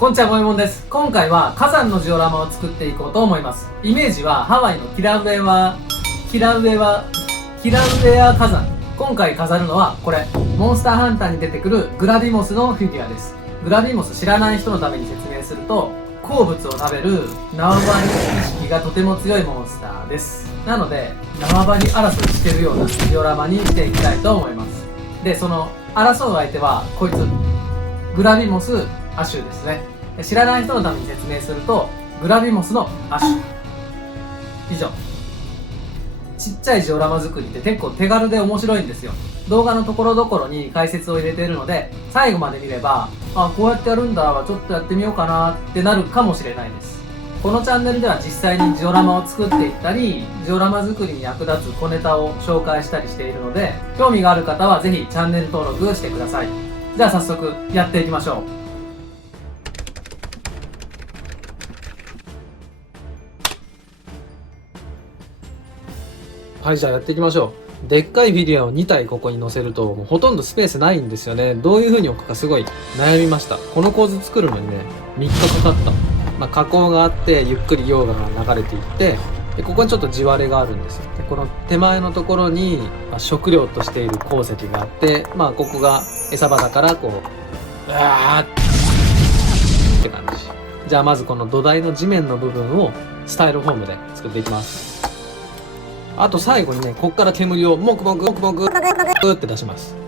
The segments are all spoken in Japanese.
こんにちは、もえもんです。今回は火山のジオラマを作っていこうと思います。イメージはハワイのキラウエア火山。今回飾るのはこれ、モンスターハンターに出てくるグラディモスのフィギュアです。グラディモス知らない人のために説明すると、鉱物を食べる縄張り意識がとても強いモンスターです。なので、縄張り争いしてるようなジオラマにしていきたいと思います。で、その争う相手はこいつ、グラディモスアシュですね。知らない人のために説明すると、グラビモスのアシュ。以上。ちっちゃいジオラマ作りって結構手軽で面白いんですよ。動画のところどころに解説を入れているので、最後まで見れば、あ、こうやってやるんだ、ちょっとやってみようかなってなるかもしれないです。このチャンネルでは実際にジオラマを作っていったり、ジオラマ作りに役立つ小ネタを紹介したりしているので、興味がある方はぜひチャンネル登録してください。じゃあ早速やっていきましょう。はい、じゃあやっていきましょう。でっかいフィギュアを2体ここに載せると、もうほとんどスペースないんですよね。どういう風に置くかすごい悩みました。この構図作るのにね、3日かかった。加工があって、ゆっくり溶岩が流れていって、でここにちょっと地割れがあるんですよ。でこの手前のところに、食料としている鉱石があって、ここが餌場だからこう、うわーって感じ。じゃあまずこの土台の地面の部分をスタイロフォームで作っていきます。あと最後にね、こっから煙をもくもくって出します。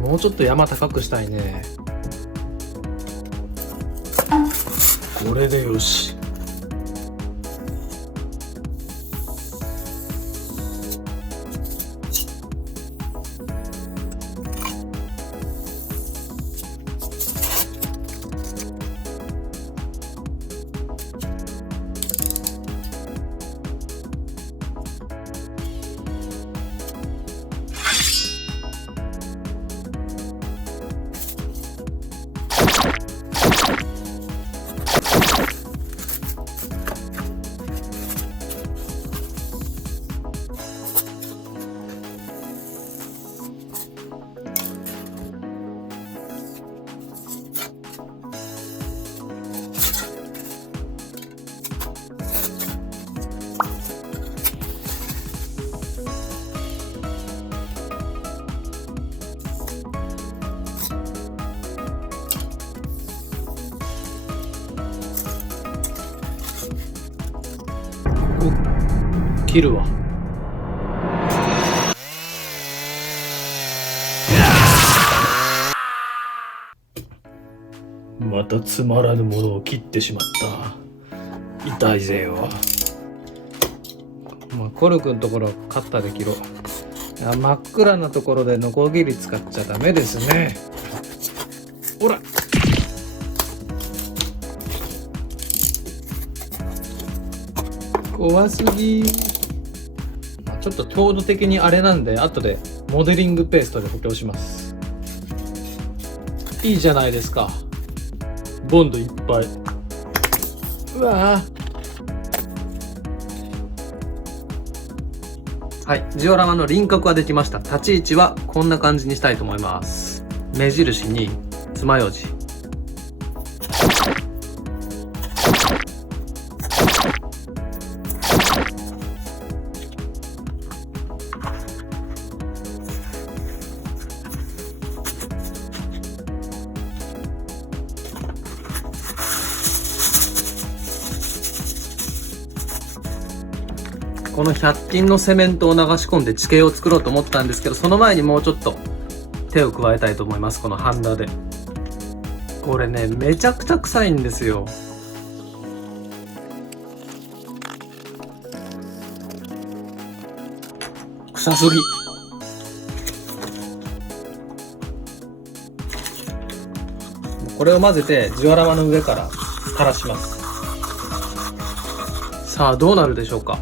もうちょっと山高くしたいね。これでよし。切るわ。またつまらぬものを切ってしまった。痛いぜよ。コルクのところカッターで切ろう。真っ暗なところでノコギリ使っちゃダメですね。ほら。怖すぎ。ちょっと強度的にあれなんで、後でモデリングペーストで補強します。いいじゃないですか。ボンドいっぱい。うわはい、ジオラマの輪郭はできました。立ち位置はこんな感じにしたいと思います。目印に爪楊枝。この100均のセメントを流し込んで地形を作ろうと思ったんですけど、その前にもうちょっと手を加えたいと思います。このハンダで。これね、めちゃくちゃ臭いんですよ。臭すぎ。これを混ぜてジオラマの上から垂らします。さあどうなるでしょうか。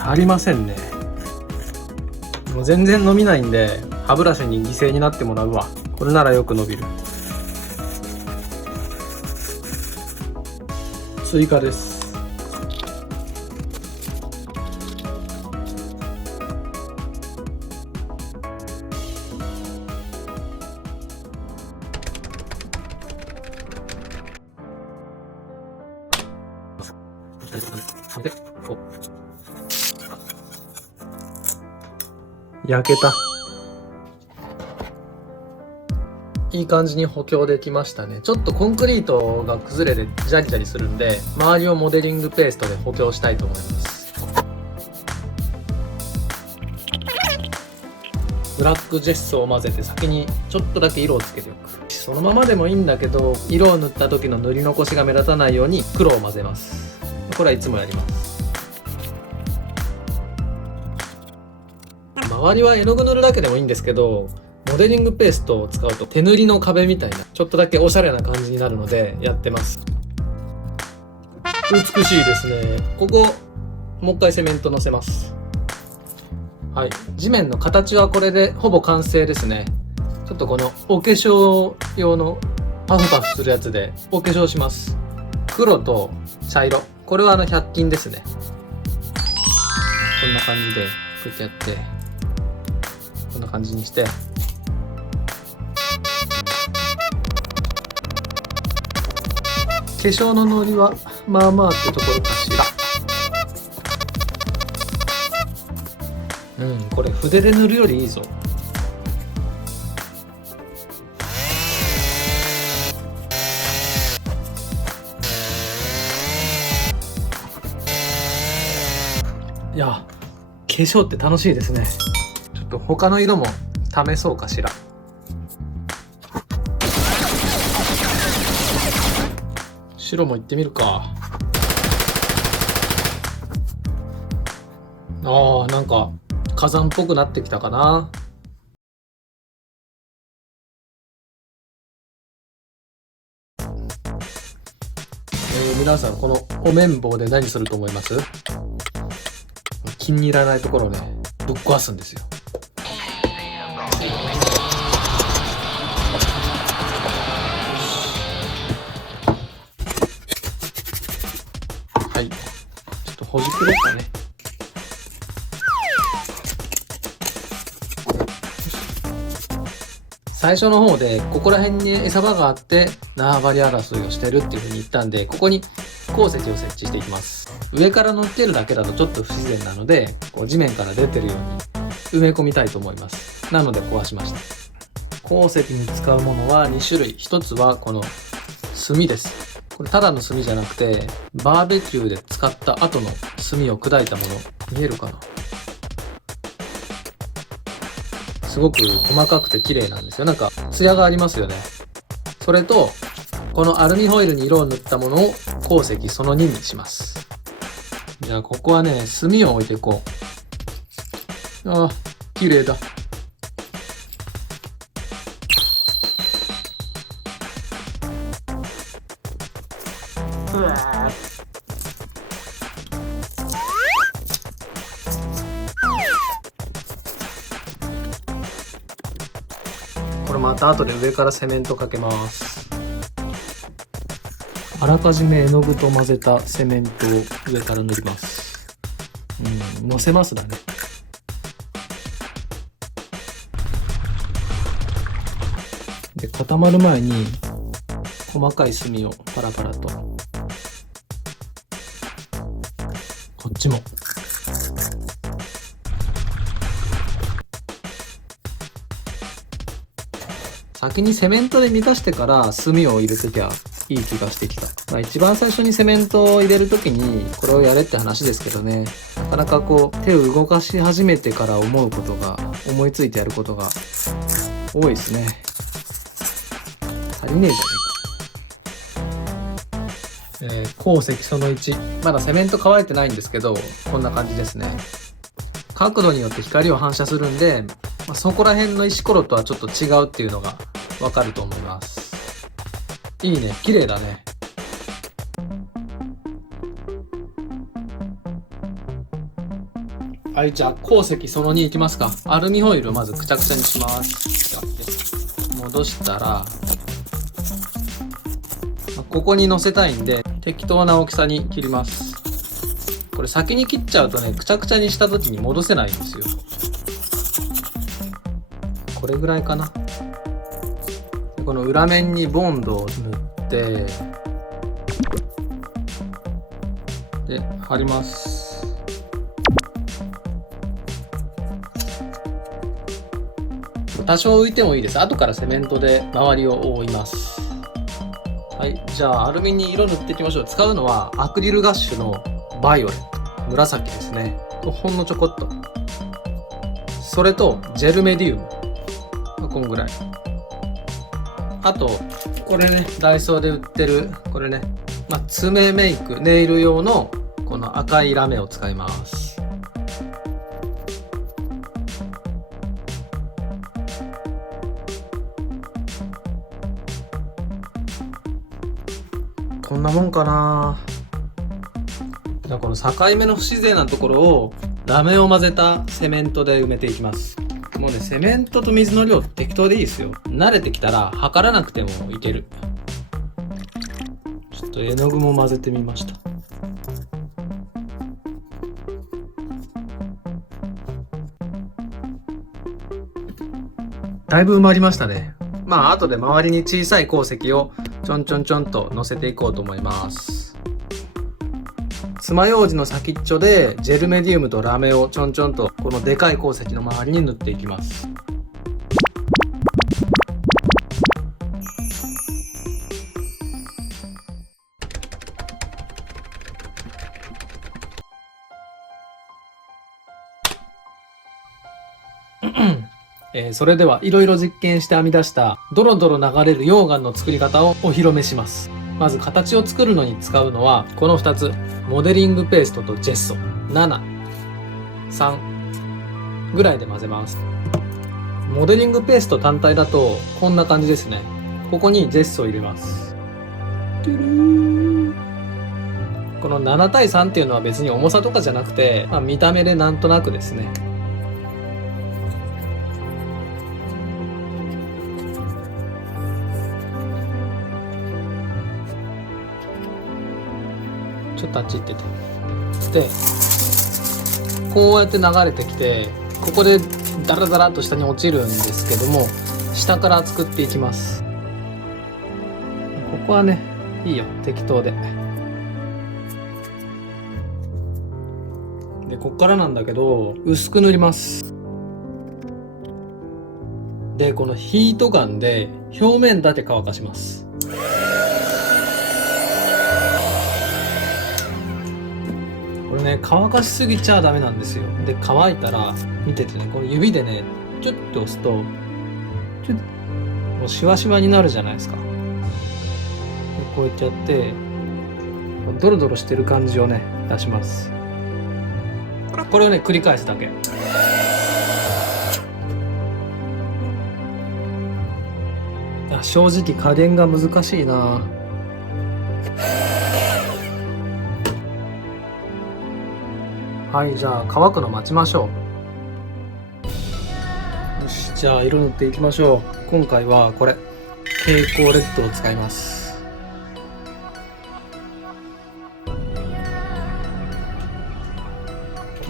足りませんね。もう全然伸びないんで歯ブラシに犠牲になってもらうわ。これならよく伸びる。追加です。焼けた。いい感じに補強できましたね。ちょっとコンクリートが崩れてジャリジャリするんで、周りをモデリングペーストで補強したいと思います。ブラックジェッソを混ぜて先にちょっとだけ色をつけておく。そのままでもいいんだけど、色を塗った時の塗り残しが目立たないように黒を混ぜます。これはいつもやります。周りは絵の具塗るだけでもいいんですけど、モデリングペーストを使うと手塗りの壁みたいなちょっとだけおしゃれな感じになるのでやってます。美しいですね。ここもう一回セメント乗せます。はい、地面の形はこれでほぼ完成ですね。ちょっとこのお化粧用のパフパフするやつでお化粧します。黒と茶色、これは100均ですね。こんな感じでこうやってやって、こんな感じにして、化粧のノリはまあまあってところかしら。これ筆で塗るよりいいぞ。いや、化粧って楽しいですね。ちょっと他の色も試そうかしら。白もいってみるか。なんか火山っぽくなってきたかな。皆さんこのお綿棒で何すると思います？気に入らないところをね、ぶっ壊すんですよ。はい、ちょっとほじくろうかね。最初の方でここら辺に餌場があって縄張り争いをしてるっていう風に言ったんで、ここに鉱石を設置していきます。上から乗ってるだけだとちょっと不自然なので、こう地面から出てるように埋め込みたいと思います。なので壊しました。鉱石に使うものは2種類。一つはこの炭です。これただの炭じゃなくてバーベキューで使った後の炭を砕いたもの。見えるかな。すごく細かくて綺麗なんですよ。なんかツヤがありますよね。それとこのアルミホイルに色を塗ったものを鉱石その2にします。じゃあここはね、炭を置いていこう。ああ、綺麗だ。うわー、これまた後で上からセメントかけます。あらかじめ絵の具と混ぜたセメントを上から塗ります。乗せますだね。で、固まる前に細かい炭をパラパラと。こっちも。先にセメントで満たしてから炭を入れときゃいい気がしてきた。一番最初にセメントを入れるときにこれをやれって話ですけどね、なかなかこう手を動かし始めてから思うことが、思いついてやることが多いですね。足りねえじゃねえか。鉱石その1。まだセメント乾いてないんですけど、こんな感じですね。角度によって光を反射するんで、そこら辺の石ころとはちょっと違うっていうのがわかると思います。いいね、綺麗だね。はい、じゃあ鉱石その2いきますか。アルミホイルをまずくちゃくちゃにします。戻したら、ここに乗せたいんで適当な大きさに切ります。これ先に切っちゃうとね、くちゃくちゃにした時に戻せないんですよ。これぐらいかな。この裏面にボンドを塗ってで貼ります。多少浮いてもいいです。後からセメントで周りを覆います。はい、じゃあアルミに色塗っていきましょう。使うのはアクリルガッシュのバイオレット、紫ですね。ほんのちょこっと。それとジェルメディウム、こんぐらい。あとこれね、ダイソーで売ってるこれね、爪メイク、ネイル用のこの赤いラメを使います。こんなもんかな。じゃあこの境目の不自然なところをラメを混ぜたセメントで埋めていきます。もうね、セメントと水の量適当でいいですよ。慣れてきたら測らなくてもいける。ちょっと絵の具も混ぜてみました。だいぶ埋まりましたね。後で周りに小さい鉱石をちょんちょんちょんと乗せていこうと思います。爪楊枝の先っちょでジェルメディウムとラメをちょんちょんとこのでかい鉱石の周りに塗っていきます。それではいろいろ実験して編み出したドロドロ流れる溶岩の作り方をお披露目します。まず形を作るのに使うのはこの2つ、モデリングペーストとジェッソ。7、3ぐらいで混ぜます。モデリングペースト単体だとこんな感じですね。ここにジェッソを入れます。この7対3っていうのは別に重さとかじゃなくて、見た目でなんとなくですね。ちょっとあっち行ってて。で、こうやって流れてきて、ここでダラダラっと下に落ちるんですけども、下から作っていきます。ここはね、いいよ、適当で。で、こっからなんだけど、薄く塗ります。で、このヒートガンで表面だけ乾かします。これね、乾かしすぎちゃダメなんですよ。で、乾いたら見ててね、この指でねちょっと押すともうシワシワになるじゃないですか。でこうやってやってドロドロしてる感じをね出します。これをね繰り返すだけ。正直加減が難しいな。はい、じゃあ乾くの待ちましょう。よし、じゃあ色塗っていきましょう。今回はこれ蛍光レッドを使います。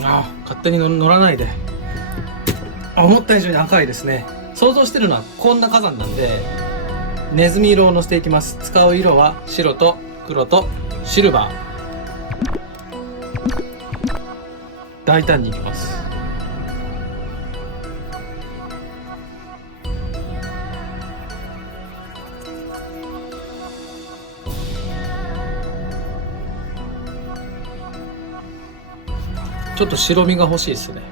勝手に乗らないで。思った以上に赤いですね。想像してるのはこんな火山なんで、ネズミ色をのせていきます。使う色は白と黒とシルバー。大胆にいきます。ちょっと白みが欲しいですね。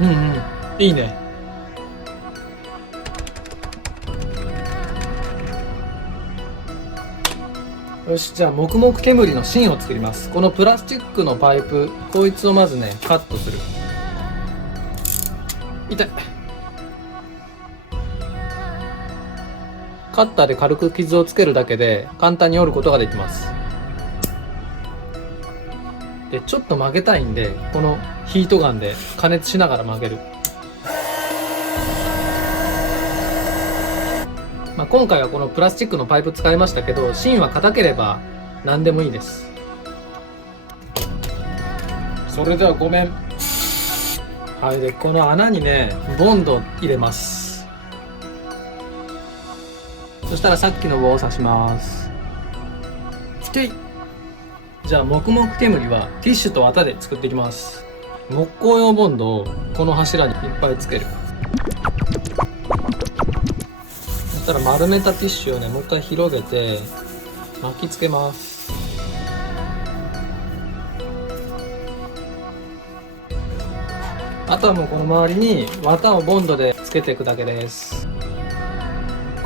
うんうん、いいね。よし、じゃあ黙々煙の芯を作ります。このプラスチックのパイプ、こいつをまずねカットする。痛い。カッターで軽く傷をつけるだけで簡単に折ることができます。でちょっと曲げたいんで、このヒートガンで加熱しながら曲げる。今回はこのプラスチックのパイプ使いましたけど、芯は硬ければ何でもいいです。それではごめん。はい、でこの穴にねボンド入れます。そしたらさっきの棒を刺します。じゃあ黙々煙はティッシュと綿で作っていきます。木工用ボンドをこの柱にいっぱいつける。そしたら丸めたティッシュをねもう一回広げて巻きつけます。あとはもうこの周りに綿をボンドでつけていくだけです。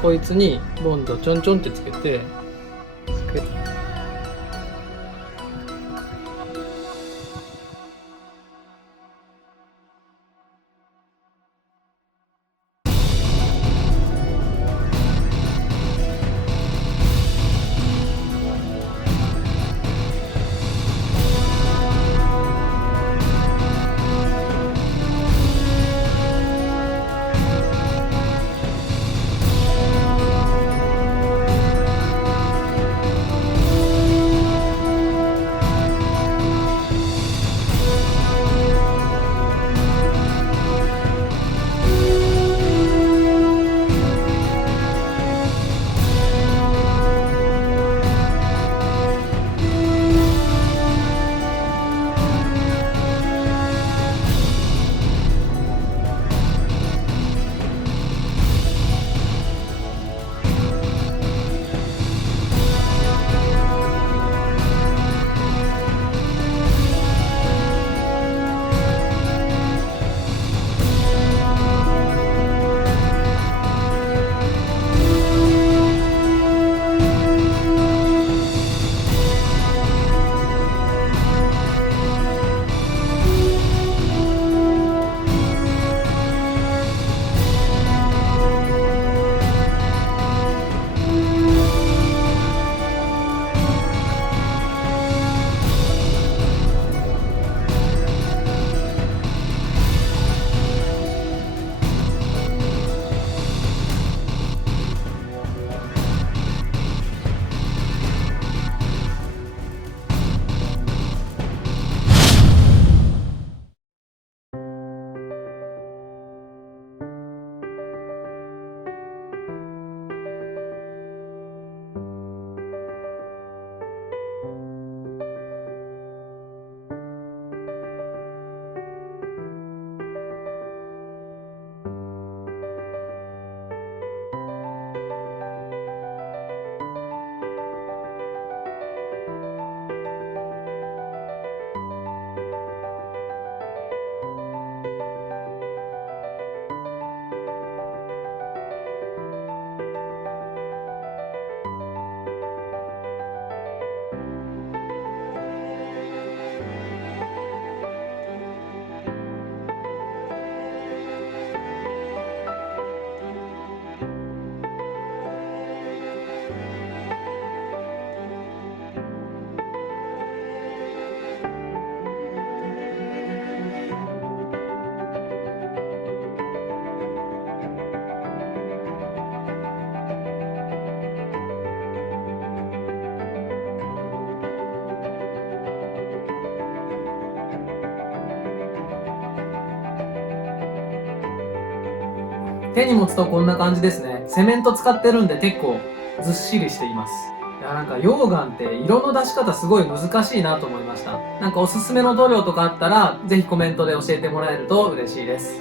こいつにボンドちょんちょんってつけて、手に持つとこんな感じですね。セメント使ってるんで結構ずっしりしています。いや、なんか溶岩って色の出し方すごい難しいなと思いました。なんかおすすめの塗料とかあったらぜひコメントで教えてもらえると嬉しいです。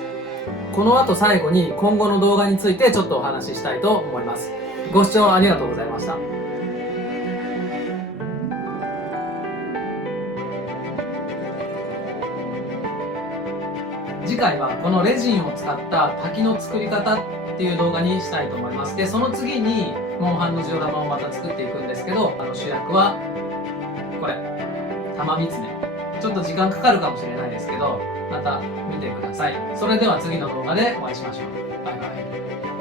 この後最後に今後の動画についてちょっとお話ししたいと思います。ご視聴ありがとうございました。次次回はこのレジンを使った滝の作り方っていう動画にしたいと思います。でその次にモンハンのジオラマをまた作っていくんですけど、主役はこれ玉三つね。ちょっと時間かかるかもしれないですけど、また見てください。それでは次の動画でお会いしましょう。バイバイ。